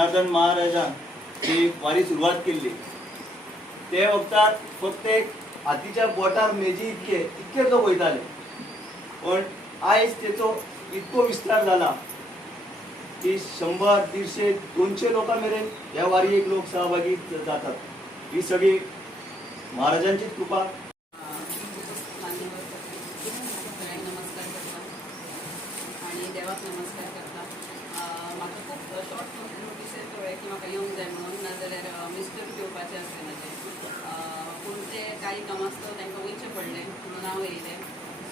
जनार्दन महाराजान ती वारी सुरुवात केली. ते वखदार फक्त एक हातीच्या बोटार मेजी इतके इतके लोक वयताले पण आयज तेचो इतको विस्तार जाला की शंभर दीडशे दोनशे लोकां मेरेन ह्या वारयेक लोक सहभागी जातात. ही सगळी महाराजांचीच कृपा. आणि देवाक नमस्कार म्हाका खूब शॉर्ट नोटीस कळ्ळें की म्हाका येवंक जाय म्हणून नाजाल्यार मिस्टर घेवपाचें आसलें म्हाजें पूण ते कांय कामास्तव तांकां वयचें पडलें म्हणून हांव येयलें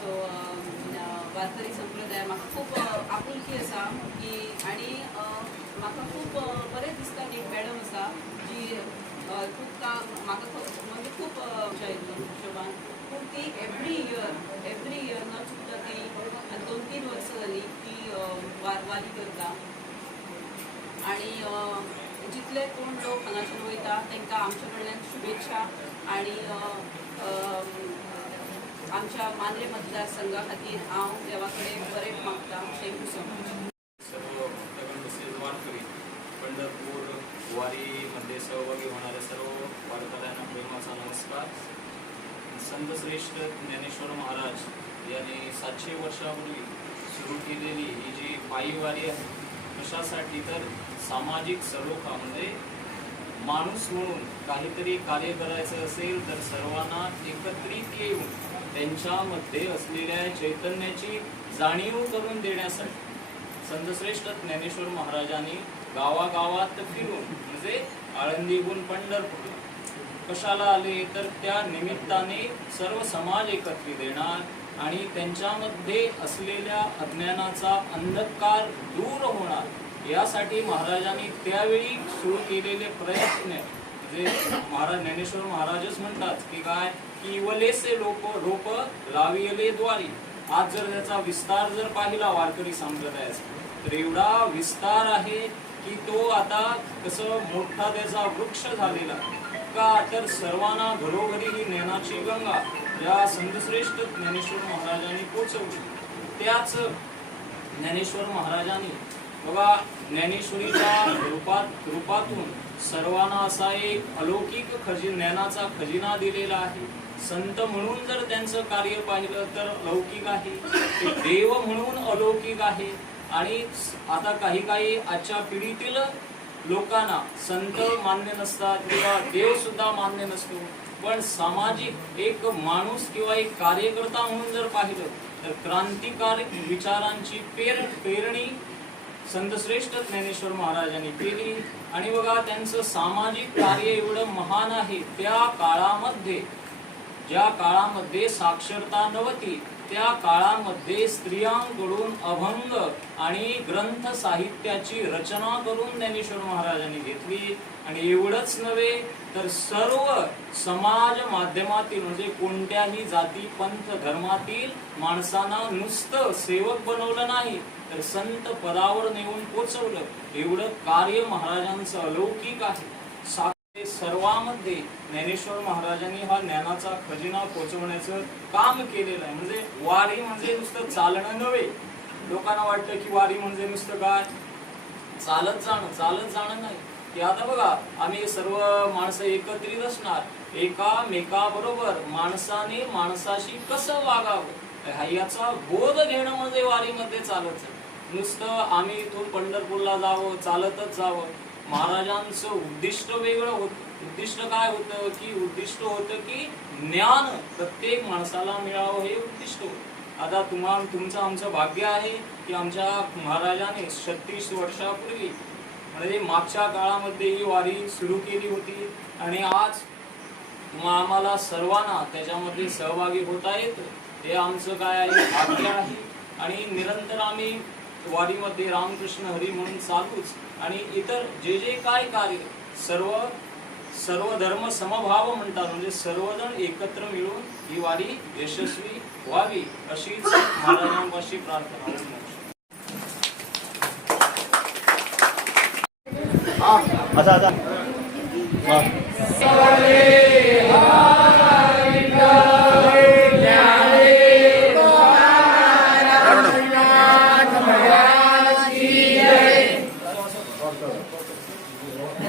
सो वारकरी संप्रदाय म्हाका खूब आपुलकी आसा की आनी म्हाका खूब बरें दिसता की एक मॅडम आसा जी अं, खूब काम म्हाका खूब म्हणजे खूब अशें हिशोबान पूण ती एवरी इयर एवरी इयर न चुकता ती आनी दोन तीन वर्सां जालीं ती वारवारी वार वारी करता. जितले कोण लोक हांगाच्यान वयता तांकां आमचे कडल्यान शुभेच्छा आणि अं, आमच्या मांद्रे मतदारसंघा खातीर हांव देवा कडेन बरें मागता. थँक्यू सो मच सर्व वारी मध्ये पंढरपूर वारीमध्ये सहभागी होणाऱ्या सर्व वारकऱ्यांना प्रेमाचा नमस्कार. संतश्रेष्ठ ज्ञानेश्वर महाराज यांनी सातशे वर्षापूर्वी सुरू केलेली ही जी पायी वारी आहे कशासाठी? तर सामाजिक सलोखा म्हणजे माणूस म्हणून काहीतरी कार्य करायचं असेल तर सर्वांना एकत्रित येऊन त्यांच्यामध्ये असलेल्या चैतन्याची जाणीव करून देण्यासाठी संतश्रेष्ठ ज्ञानेश्वर महाराजांनी गावागावात फिरून म्हणजे आळंदीहून पंढरपूर कशाला आले? तर त्या निमित्ताने सर्व समाज एकत्रित येणार आणि त्यांच्यामध्ये असलेल्या अज्ञानाचा अंधकार दूर होणार यासाठी महाराजांनी त्यावेळी सुरू केलेले प्रयत्न जे महाराज ज्ञानेश्वर महाराजच म्हणतात की काय की इवलेसे लोक रोप लाविले द्वारी. आज जर त्याचा विस्तार जर पाहिला वारकरी संप्रदायाचा तर एवढा विस्तार आहे की तो आता कसं मोठा त्याचा वृक्ष झालेला. का तर सर्वांना घरोघरी ही ज्ञानाची गंगा या संतश्रेष्ठ ज्ञानेश्वर महाराजांनी पोचवली त्याच ज्ञानेश्वर महाराजांनी बघा ज्ञानेश्वरीच्या रूपात रूपातून सर्वांना असा एक अलौकिक खजिन ज्ञानाचा खजिना दिलेला आहे. संत म्हणून जर त्यांचं कार्य पाहिलं तर लौकिक आहे. ते देव म्हणून अलौकिक आहे. आणि आता काही काही आजच्या पिढीतील लोकांना संत मान्य नसतात किंवा देव सुद्धा मान्य नसतो. पण सामाजिक एक माणूस किंवा एक कार्यकर्ता म्हणून जर पाहिलं तर क्रांतिकारक विचारांची पेर पेरणी संतश्रेष्ठ ज्ञानेश्वर महाराजांनी केली. आणि बघा त्यांचं सामाजिक कार्य एवढं महान आहे त्या काळामध्ये ज्या काळामध्ये साक्षरता नव्हती त्या काळामध्ये स्त्रियांकडून अभंग आणि ग्रंथ साहित्याची रचना करून ज्ञानेश्वर महाराजांनी घेतली. आणि एवढंच नव्हे तर सर्व समाज माध्यमातील म्हणजे कोणत्याही जाती पंथ धर्मातील माणसांना नुसतं सेवक बनवलं नाही तर संत पदावर नेऊन पोचवलं. एवढं कार्य महाराजांचं अलौकिक आहे. सर्वामध्ये ज्ञानेश्वर महाराजांनी हा ज्ञानाचा खजिना पोहोचवण्याचं काम केलेलं आहे. म्हणजे वारी म्हणजे नुसतं चालणं नव्हे. लोकांना वाटतं की वारी म्हणजे नुसतं काय? चालत जाणं. चालत जाणं नाही. की आता बघा आम्ही सर्व माणसं एकत्रित असणार. एकामेकाबरोबर माणसाने माणसाशी कसं वागावं? ह्या- याचा बोध घेणं म्हणजे वारीमध्ये चालत नुसतं आम्ही इथून पंढरपूरला जावं चालतच जावं. महाराजांचं उद्दिष्ट वेगळं होतं. उद्दिष्ट काय होतं? की उद्दिष्ट होतं की ज्ञान प्रत्येक माणसाला मिळावं हे उद्दिष्ट होतं. आता तुम्हा तुमचं आमचं भाग्य आहे की आमच्या महाराजाने छत्तीस वर्षापूर्वी म्हणजे मागच्या काळामध्ये ही वारी सुरू केली होती आणि आज तुम्हा आम्हाला सर्वांना त्याच्यामध्ये सहभागी होता येत. हे आमचं काय आहे? भाग्य आहे. आणि निरंतर आम्ही वारीमध्ये रामकृष्ण हरी म्हणून चालूच. आणि इतर जे जे काय कार्य सर्व सर्व धर्म समभाव म्हणतात. म्हणजे सर्वजण एकत्र मिळून ही वारी यशस्वी व्हावी अशीच महाराजांपाशी प्रार्थना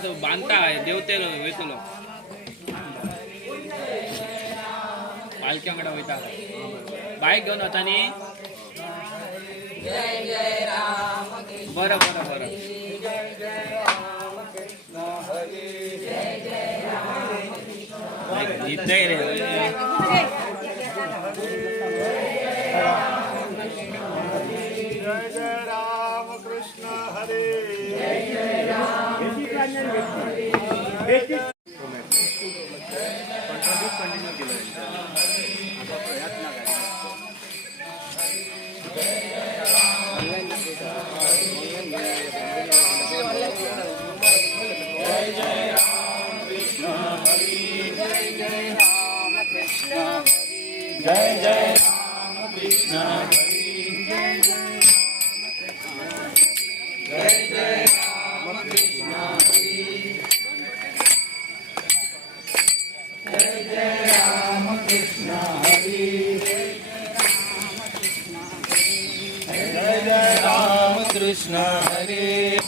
ಅದು ಅಂತ ದೇವತೆ ವೇಕಲು ಪಾಲ್ಕೆ ಅಂಗಡ ಹೋಯ್ತಾ ಬಾಯಿಗೆ ಗೌನ್ ತಾನಿ बरं बरं बरं नाही रे जय जय राम कृष्ण Krishna Hare.